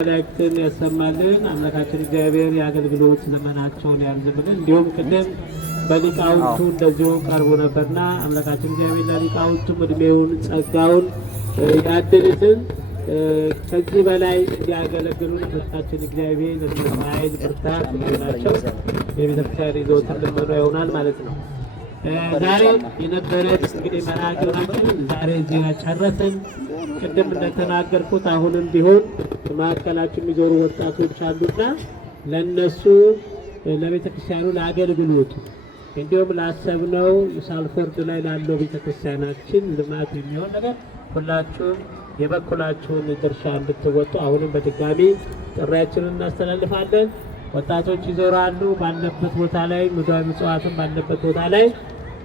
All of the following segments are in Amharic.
መላእክትን ያሰማልን። አምላካችን እግዚአብሔር የአገልግሎት ዘመናቸውን ያርዝምልን። እንዲሁም ቅድም በሊቃውንቱ እንደዚሁ ቀርቦ ነበርና አምላካችን እግዚአብሔር ለሊቃውንቱም እድሜውን ጸጋውን ያድልልን። ከዚህ በላይ እንዲያገለግሉ ለፈታችን እግዚአብሔር ለኃይል ብርታት ናቸው። የቤተክርስቲያን ይዘውትን ልመና ይሆናል ማለት ነው። ዛሬ የነበረን እንግዲህ መርሃ ግብራችን ዛሬ እዚህ ጨረስን። ቅድም እንደተናገርኩት አሁንም ቢሆን በማዕከላችን የሚዞሩ ወጣቶች አሉና ለነሱ ለቤተክርስቲያኑ ለአገልግሎት እንዲሁም ላሰብነው ሳልፎርድ ላይ ላለው ቤተክርስቲያናችን ልማት የሚሆን ነገር ሁላችሁም የበኩላችሁን ድርሻ እንድትወጡ አሁንም በድጋሚ ጥሪያችንን እናስተላልፋለን። ወጣቶች ይዞራሉ። ባለበት ቦታ ላይ ሙዳይ ምጽዋትም ባለበት ቦታ ላይ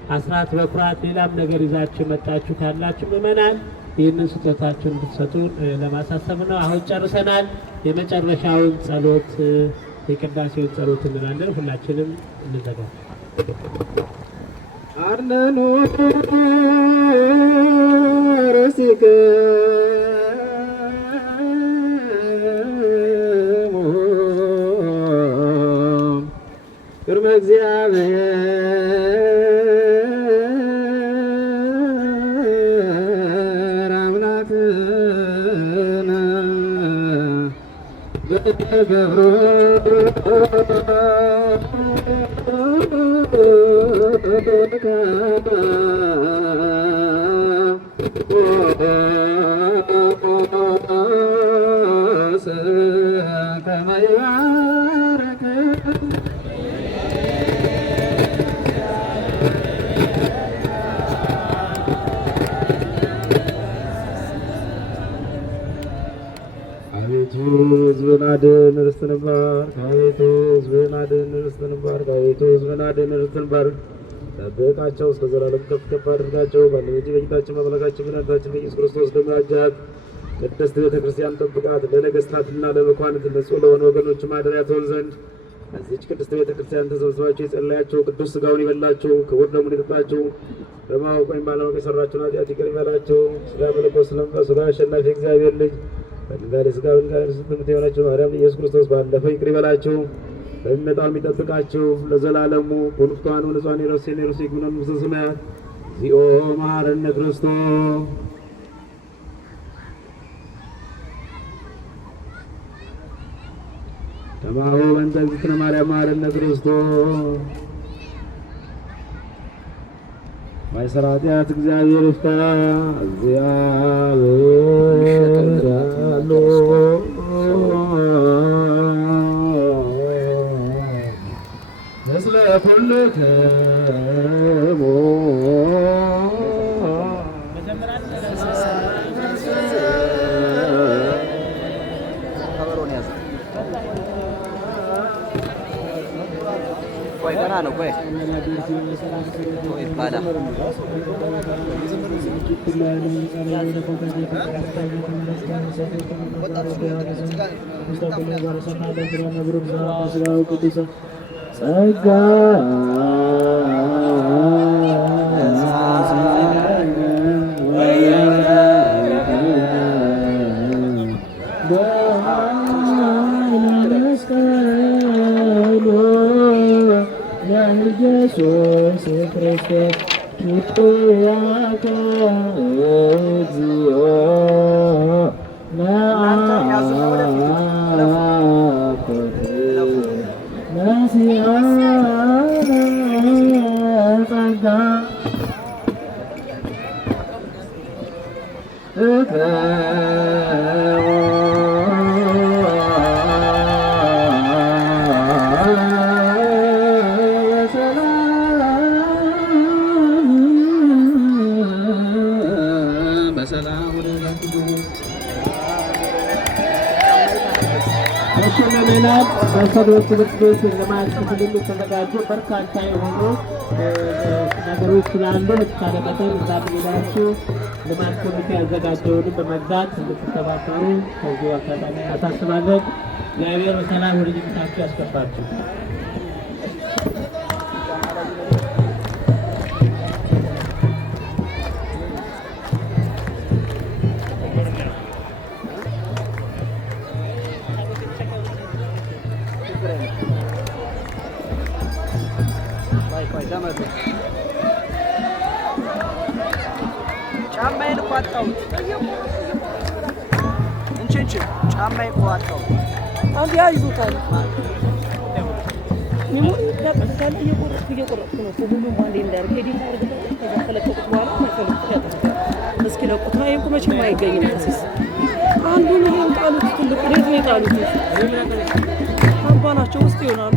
አስራት በኩራት ሌላም ነገር ይዛችሁ መጣችሁ ካላችሁ ምእመናን ይህንን ስጦታችሁን እንድትሰጡን ለማሳሰብ ነው። አሁን ጨርሰናል። የመጨረሻውን ጸሎት የቅዳሴውን ጸሎት እንላለን። ሁላችንም እንዘጋለን። አርነኑ ረሲከ ቅድመ እግዚአብሔር አምላክነ በገብሮ ሕዝብን አድን ርስትህን ባርክ። አቤቱ ሕዝብን አድን ርስትህን ባርክ። አቤቱ ሕዝብን አድን ርስትህን ባርክ። ጠብቃቸው፣ እስከ ዘላለም ከፍ ከፍ አድርጋቸው። ባለቤት በጌታችን አምላካችን መድኃኒታችን በኢየሱስ ክርስቶስ ደም ያጃት ቅድስት ቤተ ክርስቲያን ጠብቃት። ለነገሥታትና ለመኳንንት ንጹሕ ለሆነ ወገኖች ማደሪያ ትሆን ዘንድ እዚች ቅድስት ቤተ ክርስቲያን ተሰብስባችሁ የጸለያችሁ ቅዱስ ሥጋውን ይበላችሁ፣ ክቡር ደሙን ይጠጣችሁ። በማወቅ ወይም ባለማወቅ የሠራችሁን ኃጢአት ይቅር ይበላችሁ። ሥጋ መለኮት ስለምትመስሉ ሥጋ አሸናፊ እግዚአብሔር ልጅ በድንጋሌ ሥጋ በድንጋሌ ነፍስ የሆናችሁ ማርያም ኢየሱስ ክርስቶስ ባለፈው ይቅር ይበላችሁ፣ በሚመጣው የሚጠብቃችሁ ለዘላለሙ ቁልፍቷን ንጹሐን የረሴን የረሴ ግብነን ምስለ ሰማያት እግዚኦ መሐረነ ክርስቶስ ከማሁ በእንተ እግዝእትነ ማርያም መሐረነ ክርስቶስ ማይሰራ ኃጢአት እግዚአብሔር ይፍታ። እግዚአብሔር ያሉ ምስለ ኩልክሙ ቆይ ገና ነው። ቆይ ይባላ ጸጋ ኢየሱስ ክርስቶስ ኪያከ እግዚኦ ነአኩት ነሲአነ ጸጋ ምእመናን በሰንበት ትምህርት ቤት ልማት ክፍል የተዘጋጁ በርካታ የሆኑ ነገሮች ስላሉ በተቻለ መጠን እዛ ብላችሁ ልማት ኮሚቴ ያዘጋጀውንም በመግዛት እንድትተባበሩ ከዚሁ አጋጣሚ እናሳስባለን። እግዚአብሔር በሰላም ወደ ቤታችሁ ያስገባችሁ። ጫማዬን እኮ አጣሁት። እንቺ ጫማዬን እኮ አጣሁት። አንድ ያይዙታል። ሚሞሪ ያቀርታል። እየቆረጥኩ ነው። ሁሉም አንዴ እንዳርግ ኤዲት አድርገው ከዛ ከለቀቁት በኋላ ማይፈልጉት ያጠፋል። እስኪ ለቁት ነው ይሄን መቼም አይገኝም። ተስስ አንዱን ይሄን ጣሉት። ትልቁ ቤት ነው የጣሉት። አባናቸው ውስጥ ይሆናሉ።